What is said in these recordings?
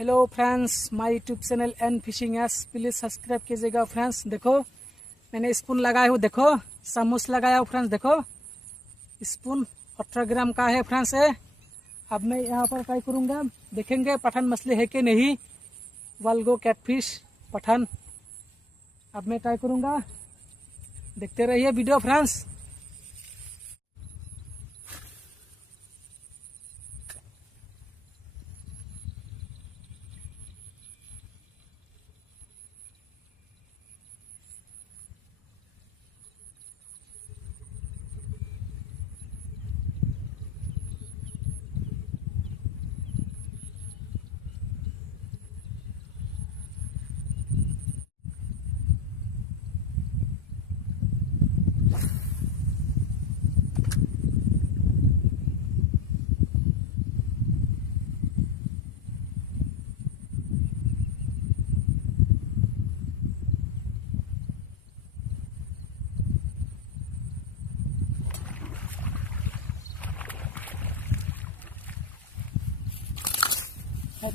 Hello friends, my YouTube channel and fishing S please subscribe कीजिएगा। Friends देखो मैंने spoon लगाया हूँ, देखो समूस लगाया हूँ। फ्रेंड्स देखो स्पून 18 ग्राम का है। फ्रेंड्स है अब मैं यहाँ पर ट्राई करूँगा, देखेंगे पठान मछली है कि नहीं। वालगो कैटफिश पठान अब मैं ट्राई करूँगा, देखते रहिए वीडियो फ्रेंड्स।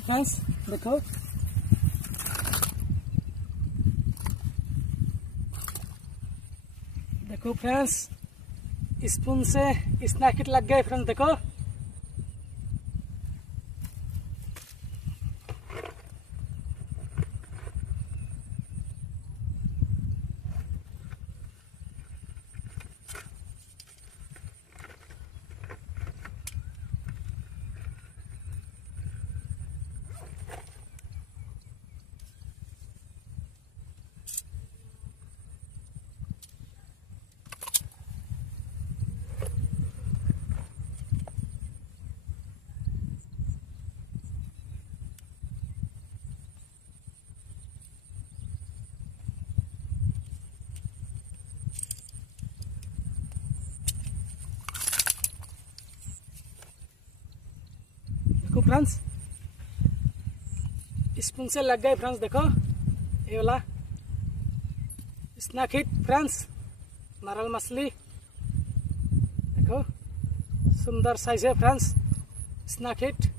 फ्रेंड्स देखो देखो फ्रेंड्स स्पून से स्नैकेट लग गए। फ्रेंड्स देखो फ्रेंड्स स्पून से लग गए। फ्रेंड्स देखो ये वाला स्नैक हिट। फ्रेंड्स नारल मछली देखो सुंदर साइज है। Friends snack hit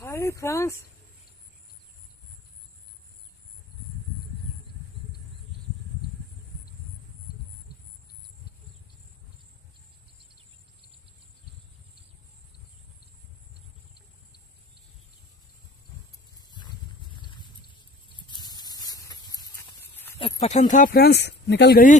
hi friends एक पठान था। फ्रेंड्स निकल गई।